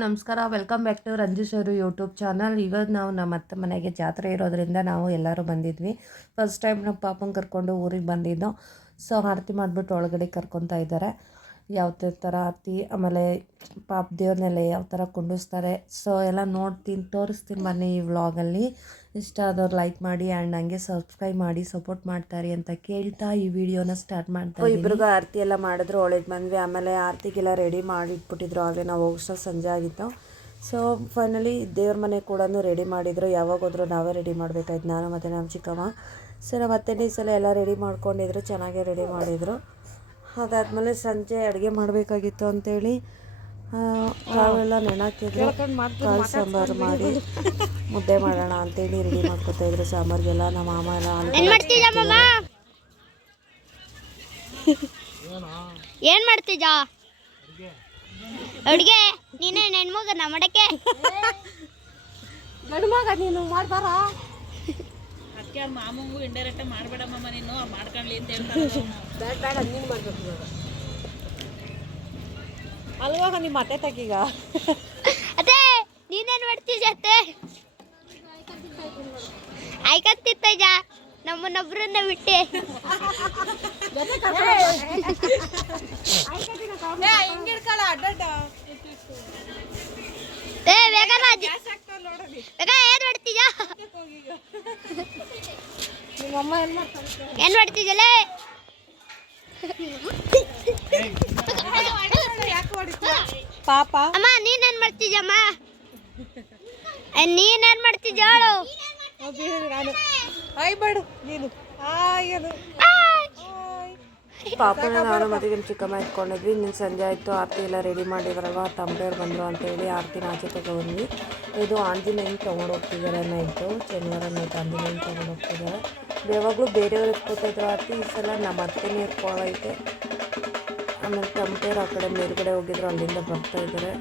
ನಮಸ್ಕಾರ. Welcome back to ರಂಜಿಶ್ ಅವರು YouTube channel. ಇವತ್ತು ನಾವು ನಮ್ಮ ಅತ್ತೆ ಮನೆಗೆ ಜಾತ್ರೆ ಇರೋದ್ರಿಂದ ನಾವು ಎಲ್ಲರೂ ಬಂದಿದ್ವಿ. ಫಸ್ಟ್ ಟೈಮ್ ನಮ್ಮ ಪಾಪನ ಕರ್ಕೊಂಡು ಊರಿಗೆ ಬಂದಿದ್ದು. ಸೊ ಆರತಿ ಮಾಡಿಬಿಟ್ಟು ಒಳಗಡೆ ಕರ್ಕೊತಾ ಇದ್ದಾರೆ. ಯಾವ ಥರ ಆರತಿ, ಆಮೇಲೆ ಪಾಪ ದೇವ್ರನ್ನೆಲ್ಲ ಯಾವ ಥರ ಕುಂಡಿಸ್ತಾರೆ. ಸೊ ಎಲ್ಲ ತೋರಿಸ್ತೀನಿ ಬನ್ನಿ ಈ ವ್ಲಾಗಲ್ಲಿ. ಇಷ್ಟ ಆದವ್ರು ಲೈಕ್ ಮಾಡಿ ಆ್ಯಂಡ್ ಹಂಗೆ ಸಬ್ಸ್ಕ್ರೈಬ್ ಮಾಡಿ ಸಪೋರ್ಟ್ ಮಾಡ್ತಾರೆ ಅಂತ ಕೇಳ್ತಾ ಈ ವಿಡಿಯೋನ ಸ್ಟಾರ್ಟ್ ಮಾಡ್ತಾರೆ. ಇಬ್ರಿಗೂ ಆರತಿ ಎಲ್ಲ ಮಾಡಿದ್ರು, ಒಳಗೆ ಬಂದ್ವಿ. ಆಮೇಲೆ ಆರತಿಗೆಲ್ಲ ರೆಡಿ ಮಾಡಿಟ್ಬಿಟ್ಟಿದ್ರು. ಆಗಲೇ ನಾವು ಹೋಗೋಷ್ಟು ಸಂಜೆ ಆಗಿತ್ತು. ಸೊ ಫೈನಲಿ ದೇವ್ರ ಮನೆ ಕೂಡ ರೆಡಿ ಮಾಡಿದರು. ಯಾವಾಗ ಹೋದ್ರು ನಾವೇ ರೆಡಿ ಮಾಡಬೇಕಾಯ್ತು, ನಾನು ಮತ್ತು ನಮ್ಮ ಚಿಕ್ಕಮ್ಮ. ಸೊ ನಮ್ಮ ಅತ್ತೆನೇ ಈ ಸಲ ಎಲ್ಲ ರೆಡಿ ಮಾಡ್ಕೊಂಡಿದ್ರು, ಚೆನ್ನಾಗೇ ರೆಡಿ ಮಾಡಿದರು. ಅದಾದಮೇಲೆ ಸಂಜೆ ಅಡುಗೆ ಮಾಡಬೇಕಾಗಿತ್ತು ಅಂತೇಳಿ ಕಾವೆಲ್ಲ ನೆನಾಕಿದ್ರು. ಕಾಳು ಸಾಂಬಾರು ಮಾಡಿ ಮುದ್ದೆ ಮಾಡೋಣ ಅಂತೇಳಿ ರೆಡಿ ಮಾಡ್ಕೊತಾ ಇದ್ರು ಸಾಂಬಾರಿಗೆಲ್ಲ. ನಮ್ಮ ಮಾಮ ಎಲ್ಲ ಏನು ಮಾಡ್ತಿದ್ದ ಅಡುಗೆ? ನೀನೇ ಹೆಣ್ಮಗ ಮಾಡಕ್ಕೆ ಗಂಡ್ಮಗ ನೀನು ಮಾಡ್ಬಾರ. ಅದಕ್ಕೆ ಮಾಮಂಗೂ ಇಂಡೈರೆಕ್ಟ್ ಮಾಡಬೇಡಮ್ಮ, ನೀನು ಮಾಡ್ಕೊಳ್ಳಿ ಅಂತ ಹೇಳ್ತಾರೆ. ಬೇಡ ನೀನು ಮಾಡಬೇಕು ಅಲ್ವಾಗ ನಿಮ್ಮ ಅತ್ತೆ ತಗೀಗ. ಅತ್ತೆ ನೀನೇನು ಮಾಡ್ತಿದ್ದ? ಅತ್ತೆ ಆಯ್ಕತ್ತಿತ್ತ ನಮ್ಮನ್ನೊಬ್ರನ್ನ ಬಿಟ್ಟೆ. ಏನ್ ಮಾಡ್ತಿದ್ದಲ್ಲ? ಪಾಪ ಅಮ್ಮ ನೀನೇನ್ ಮಾಡ್ತಿದ್ದಮ್ಮ? ನೀನೇನ್ ಮಾಡ್ತಿದ್ದ ಹೇಳು. ನೀನು ಪಾಪನ ನಾನು ಮತ್ತು ನಮ್ಮ ಚಿಕ್ಕಮ್ಮ ಇಟ್ಕೊಂಡಿದ್ವಿ. ಇನ್ನೇನು ಸಂಜೆ ಆಯಿತು, ಆರತಿ ಎಲ್ಲ ರೆಡಿ ಮಾಡಿದ್ರಲ್ವ, ತಂಬೆಯವ್ರು ಬಂದರು ಅಂತೇಳಿ ಆರತಿನ ಆಚೆ ತಗೊಂಡ್ವಿ. ಇದು ಆಂಜನೇಯನ ತೊಗೊಂಡು ಹೋಗ್ತಿದ್ದಾರೆ. ನೈಟು ಶನಿವಾರ ನೈಟ್ ಆಂಜನೇಯನ ತೊಗೊಂಡು ಹೋಗ್ತಿದ್ದಾರೆ. ಯಾವಾಗಲೂ ಬೇರೆಯವ್ರು ಎತ್ಕೋತಿದ್ರು ಆರತಿ, ಈ ಸಲ ನಮ್ಮ ಅತ್ತೆನೇ ಎತ್ಕೊಳ್ಳೈತೆ. ಆಮೇಲೆ ತಂಬೆಯವ್ರು ಆ ಕಡೆ ಮೇಲ್ಗಡೆ ಹೋಗಿದ್ರು, ಅಲ್ಲಿಂದ ಬರ್ತಾ ಇದ್ದಾರೆ.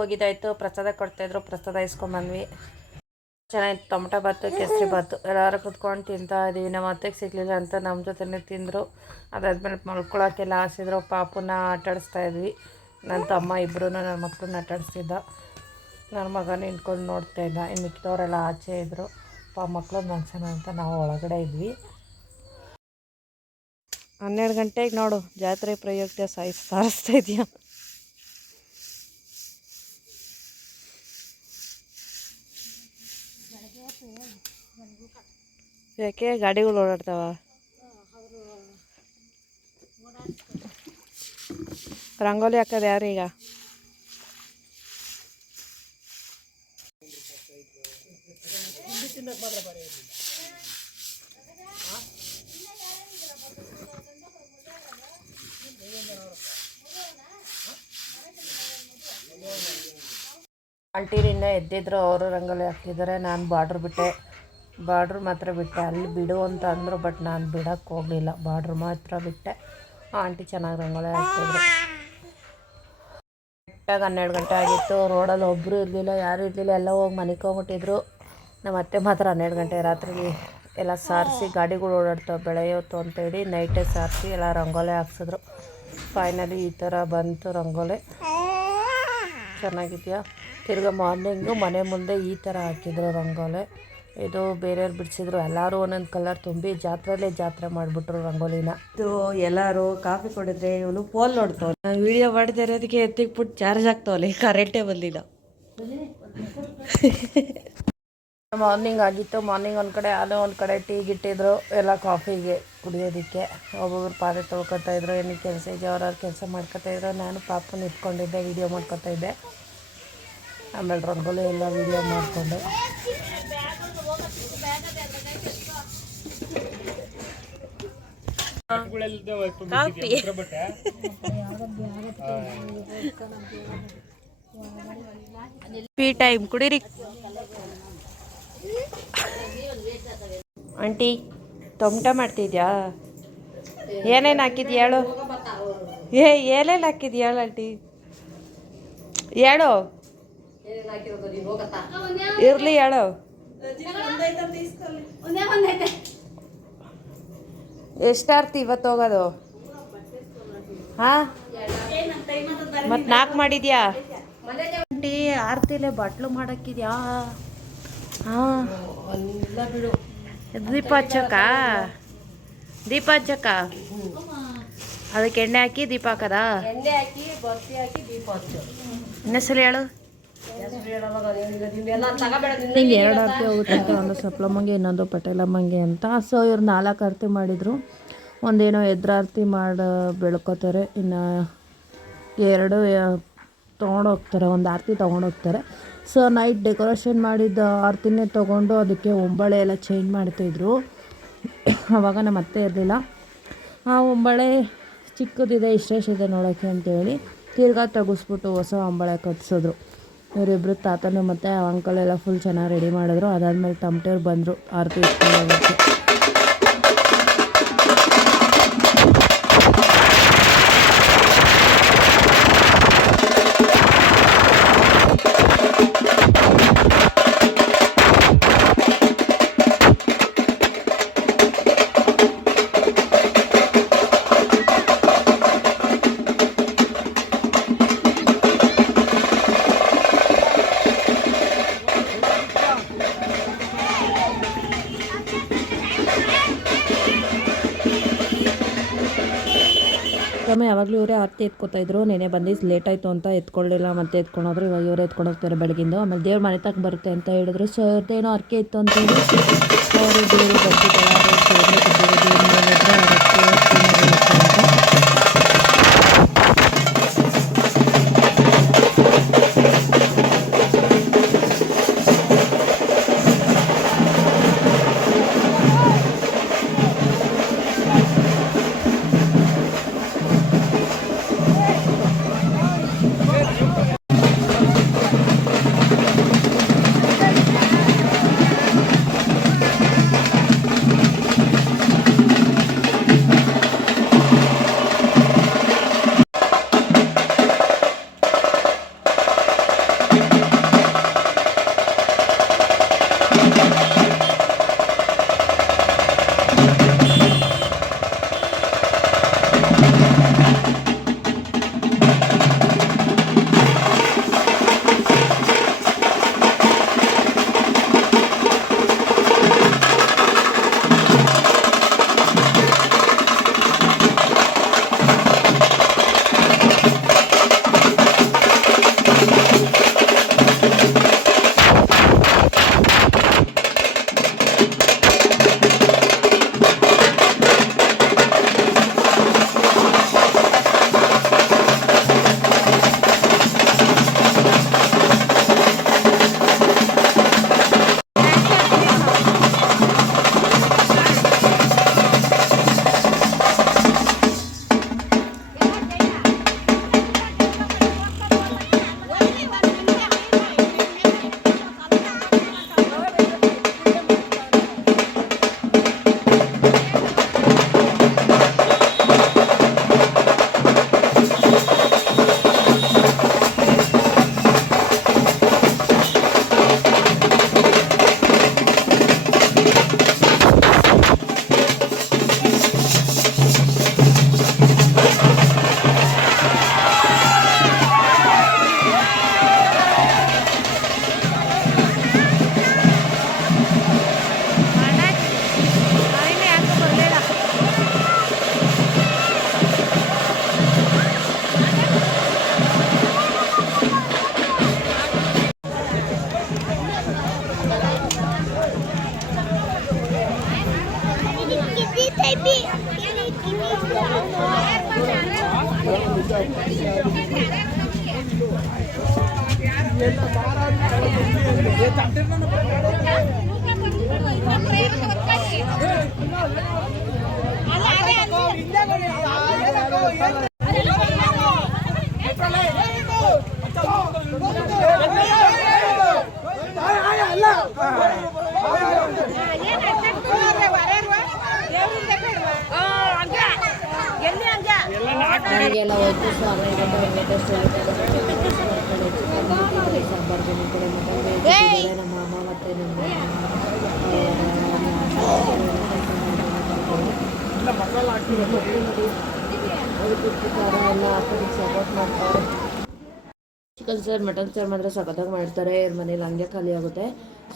ಹೋಗಿದ್ದಾಯಿತು. ಪ್ರಸಾದ ಕೊಡ್ತಾಯಿದ್ರು, ಪ್ರಸಾದ ಇಸ್ಕೊಂಬಂದ್ವಿ. ಚೆನ್ನಾಗಿತ್ತು. ಟೊಮಟೊ ಬಾತು, ಕೇಸರಿ ಬಾತು ಎಲ್ಲರೂ ಕುತ್ಕೊಂಡು ತಿಂತಾ ಇದ್ದೀವಿ. ನಮ್ಮ ಅತ್ತೆಗೆ ಸಿಗಲಿಲ್ಲ ಅಂತ ನಮ್ಮ ಜೊತೆನೇ ತಿಂದರು. ಅದಾದಮೇಲೆ ಮಲ್ಕೊಳಕ್ಕೆಲ್ಲ ಹಾಸಿದ್ರು. ಪಾಪುನ ಆಟಾಡಿಸ್ತಾ ಇದ್ವಿ. ನನ್ನ ತಮ್ಮ ಇಬ್ಬರೂ ನನ್ನ ಮಕ್ಕಳನ್ನ ಆಟಾಡಿಸ್ತಿದ್ದ. ನನ್ನ ಮಗ ನಿಂತ್ಕೊಂಡು ನೋಡ್ತಾ ಇದ್ದ. ಇನ್ನು ಮಿಕ್ಕಿದವರೆಲ್ಲ ಆಚೆ ಇದ್ದರು. ಮಕ್ಕಳು ಮನ್ಸನ ಅಂತ ನಾವು ಒಳಗಡೆ ಇದ್ವಿ. 12 ಗಂಟೆಗೆ ನೋಡು ಜಾತ್ರೆ ಪ್ರಯುಕ್ತ ಸಾರಿಸ್ತಾ ಇದೆಯಾ. ಯಾಕೆ ಗಾಡಿಗಳು ಓಡಾಡ್ತಾವ? ರಂಗೋಲಿ ಹಾಕೋದು ಯಾರು ಈಗ? ಆಂಟಿನಿಂದ ಎದ್ದಿದ್ರು, ಅವರು ರಂಗೋಲಿ ಹಾಕ್ತಿದ್ದಾರೆ. ನಾನು ಬಾರ್ಡ್ರ್ ಮಾತ್ರ ಬಿಟ್ಟೆ. ಅಲ್ಲಿ ಬಿಡು ಅಂತ ಅಂದರು, ಬಟ್ ನಾನು ಬಿಡೋಕ್ಕೆ ಹೋಗಲಿಲ್ಲ. ಬಾರ್ಡ್ರ್ ಮಾತ್ರ ಬಿಟ್ಟೆ. ಆಂಟಿ ಚೆನ್ನಾಗಿ ರಂಗೋಲಿ ಹಾಕ್ತಿದ್ರು. ಕರೆಕ್ಟಾಗಿ 12 ಗಂಟೆ ಆಗಿತ್ತು. ರೋಡಲ್ಲಿ ಒಬ್ಬರು ಇರಲಿಲ್ಲ, ಯಾರೂ ಇರಲಿಲ್ಲ. ಎಲ್ಲ ಹೋಗಿ ಮನೆಗೆ ಹೋಗ್ಬಿಟ್ಟಿದ್ರು. ನಮ್ಮ ಅತ್ತೆ ಮಾತ್ರ 12 ಗಂಟೆ ರಾತ್ರಿ ಎಲ್ಲ ಸಾರಿಸಿ, ಗಾಡಿಗಳು ಓಡಾಡ್ತಾವೆ ಬೆಳೆಯೋತ್ತು ಅಂತೇಳಿ ನೈಟೇ ಸಾರಿಸಿ ಎಲ್ಲ ರಂಗೋಲಿ ಹಾಕ್ಸಿದ್ರು. ಫೈನಲಿ ಈ ಥರ ಬಂತು ರಂಗೋಲಿ. ಚೆನ್ನಾಗಿದೆಯಾ? ತಿರ್ಗಾ ಮಾರ್ನಿಂಗು ಮನೆ ಮುಂದೆ ಈ ಥರ ಹಾಕಿದ್ರು ರಂಗೋಲಿ. ಇದು ಬೇರೆಯವ್ರು ಬಿಡಿಸಿದ್ರು. ಎಲ್ಲರೂ ಒಂದೊಂದು ಕಲರ್ ತುಂಬಿ ಜಾತ್ರೆ ಮಾಡಿಬಿಟ್ರು ರಂಗೋಲಿನ. ಇದು ಎಲ್ಲರೂ ಕಾಫಿ ಕೊಡಿದ್ರೆ ಇವನು ಫೋನ್ ನೋಡ್ತಾವೆ. ನಾನು ವೀಡಿಯೋ ಮಾಡ್ತಾ ಇರೋದಕ್ಕೆ ಎತ್ತಿಕ್ಬಿಟ್ಟು ಚಾರ್ಜ್ ಆಗ್ತಾವಲ್ಲ, ಕರೆಂಟೇ ಬಂದಿಲ್ಲ. ಮಾರ್ನಿಂಗ್ ಆಗಿತ್ತು. ಮಾರ್ನಿಂಗ್ ಒಂದು ಕಡೆ ಹಾಲು, ಒಂದು ಕಡೆ ಟೀ ಇಟ್ಟಿದ್ರು ಎಲ್ಲ ಕಾಫಿಗೆ ಕುಡಿಯೋದಕ್ಕೆ. ಒಬ್ಬೊಬ್ರು ಪಾತ್ರೆ ತೊಳ್ಕೊತಾ ಇದ್ರು. ಏನಕ್ಕೆ ಕೆಲಸ ಇದೆ ಅವ್ರವ್ರು ಕೆಲಸ ಮಾಡ್ಕೊತಾ ಇದ್ರು. ನಾನು ಪಾಪನ ಇಟ್ಕೊಂಡಿದ್ದೆ, ವೀಡಿಯೋ ಮಾಡ್ಕೊತಾ ಇದ್ದೆ. ಆಮೇಲೆ ರಂಗೋಲಿ ಎಲ್ಲ ವೀಡಿಯೋ ಮಾಡಿಕೊಂಡೆ. ಟೀ ಟೈಮ್ ಕುಡೀರಿ. ಆಂಟಿ ಟೊಮಟೊ ಮಾಡ್ತಿದ್ಯಾ? ಏನೇನು ಹಾಕಿದ್ಯಾ ಹೇಳು? ಏನೇನು ಹಾಕಿದ್ಯಾ ಹೇಳು ಆಂಟಿ, ಹೇಳು. ಇರ್ಲಿ ಹೇಳು. ಎಷ್ಟಾರ್ತಿ ಇವತ್ತು ಹೋಗೋದು? ಹಾಂ, ಮತ್ತು 4 ಮಾಡಿದ್ಯಾ? ಆಂಟಿ ಆರ್ತಿಲೆ ಬಟ್ಲು ಮಾಡಕ್ಕಿದ್ಯಾ? ಹಾಂ, ದೀಪ ಹಚ್ಚಕ್ಕ ಅದಕ್ಕೆ ಎಣ್ಣೆ ಹಾಕಿ ದೀಪ ಹಾಕದ? ಎಣ್ಣೆ ಹಾಕಿ ಬತ್ತಿ ಹಾಕಿ ದೀಪ ಹಚ್ಚು. ಇನ್ನೊಂದ್ಸಲ ಹೇಳು. ಹಿಂಗೆ 2 ಆರತಿ ಹೋಗುತ್ತೆ. ಒಂದು ಸಪ್ಲಮ್ಮಂಗೆ, ಇನ್ನೊಂದು ಪಟೇಲಮ್ಮಂಗೆ ಅಂತ. ಸೊ ಇವ್ರು 4 ಆರತಿ ಮಾಡಿದರು. ಒಂದೇನೋ ಎದುರಾರ್ತಿ ಮಾಡಿ ಬೆಳ್ಕೋತಾರೆ, ಇನ್ನು 2 ತೊಗೊಂಡೋಗ್ತಾರೆ, ಒಂದು ಆರತಿ ತೊಗೊಂಡೋಗ್ತಾರೆ. ಸೊ ನೈಟ್ ಡೆಕೋರೇಷನ್ ಮಾಡಿದ್ದ ಆರತಿನೇ ತೊಗೊಂಡು ಅದಕ್ಕೆ ಒಂಬಳೆ ಎಲ್ಲ ಚೇಂಜ್ ಮಾಡ್ತಾಯಿದ್ರು. ಆವಾಗ ನಮ್ಮ ಅತ್ತೆ ಇರಲಿಲ್ಲ. ಆ ಒಂಬಳೆ ಚಿಕ್ಕದಿದೆ, ಇಷ್ಟೇ ನೋಡೋಕ್ಕೆ ಅಂತೇಳಿ ತಿರ್ಗಾ ತೆಗೆಸ್ಬಿಟ್ಟು ಹೊಸ ಅಂಬಳೆ ಕಟ್ಸಿದ್ರು. ಇವರಿಬ್ಬರು ತಾತನು ಮತ್ತು ಅಂಕಲ್ ಎಲ್ಲ ಫುಲ್ ಚೆನ್ನಾಗಿ ರೆಡಿ ಮಾಡಿದ್ರು. ಅದಾದಮೇಲೆ ತಮಟೆಯವ್ರು ಬಂದರು ಆರತಿ ಇಟ್ಕೊಂಡು ಹೋಗೋಕ್ಕೆ. ಯಾವಾಗಲೂ ಇವರೇ ಆರತಿ ಎತ್ಕೊತಾಯಿದ್ರು. ನೆನೆ ಬಂದು ಲೇಟ್ ಆಯಿತು ಅಂತ ಎತ್ಕೊಳ್ಳಿಲ್ಲ, ಮತ್ತೆ ಎತ್ಕೊಂಡೋದ್ರು. ಇವಾಗ ಇವರೇ ಎತ್ಕೊಂಡು ಹೋಗ್ತಾರೆ ಬೆಳಗಿಂದು. ಆಮೇಲೆ ದೇವ್ರ ಮನೆ ತಕ್ಕ ಬರುತ್ತೆ ಅಂತ ಹೇಳಿದ್ರು. ಸೊ ಅವ್ರದ್ದೇನೋ ಅರ್ಕೆ ಇತ್ತು ಅಂತೇಳಿ ಅವರು ದೇವರು ಬರ್ತಿದ್ದಲ್ಲ ನನಗೆಲ್ಲ ಹೋಯ್ತು. ಸೊ ಆಮೇಲೆ ಸಾಂಬಾರು ಜನ ಕಡೆ ಮಟನ್ ನಮ್ಮ ಅಮ್ಮ ಮತ್ತು ನಮ್ಮ ಎಲ್ಲ ಹಾಕೊಂಡು ಸಪೋರ್ಟ್ ಮಾಡ್ತಾರೆ. ಚಿಕನ್ ಸಾರು ಮಟನ್ ಸಾರು ಮಾತ್ರ ಸಖತ್ತಾಗಿ ಮಾಡ್ತಾರೆ. ಇವ್ರ ಮನೇಲಿ ಹಂಗೆ ಖಾಲಿ ಆಗುತ್ತೆ.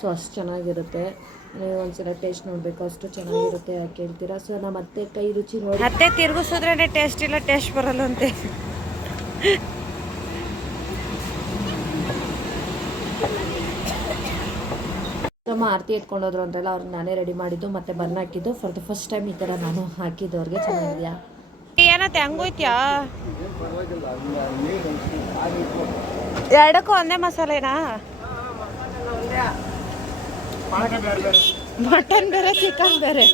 ಸೊ ಅಷ್ಟು ಚೆನ್ನಾಗಿರುತ್ತೆ. ನೀವು ಒಂದ್ಸಲ ಟೇಸ್ಟ್ ನೋಡಬೇಕು, ಅಷ್ಟು ಚೆನ್ನಾಗಿರುತ್ತೆ. ಯಾಕೆ ಹೇಳ್ತೀರಾ? ಸೊ ನಮ್ಮ ಅತ್ತೆ ಕೈ ರುಚಿ ನೋಡಿ ಅತ್ತೆ ತಿರುಗಿಸಿದ್ರೇ ಟೇಸ್ಟ್ ಇಲ್ಲ, ಟೇಸ್ಟ್ ಬರಲ್ಲಂತೆ. ನಮ್ಮ ಆರತಿ ಎತ್ಕೊಂಡೋದ್ರು ಅಂತೆಲ್ಲ ಅವ್ರಿಗೆ ನಾನೇ ರೆಡಿ ಮಾಡಿದ್ದು ಮತ್ತೆ ಬನ್ನ ಹಾಕಿದ್ದು. ಫಾರ್ ದ ಫಸ್ಟ್ ಟೈಮ್ ಈ ಥರ ನಾನು ಹಾಕಿದ್ದು ಅವ್ರಿಗೆ. ಚೆನ್ನಾಗಿದೆಯಾ? ಏನತ್ತೆ ಹಂಗೋಯ್ತ್ಯಾ? ಎರಡಕ್ಕೂ ಒಂದೇ ಮಸಾಲೆನಾ? ಮಟನ್ ಬೇರೆ ಚಿಕನ್ ಬೇರೆ.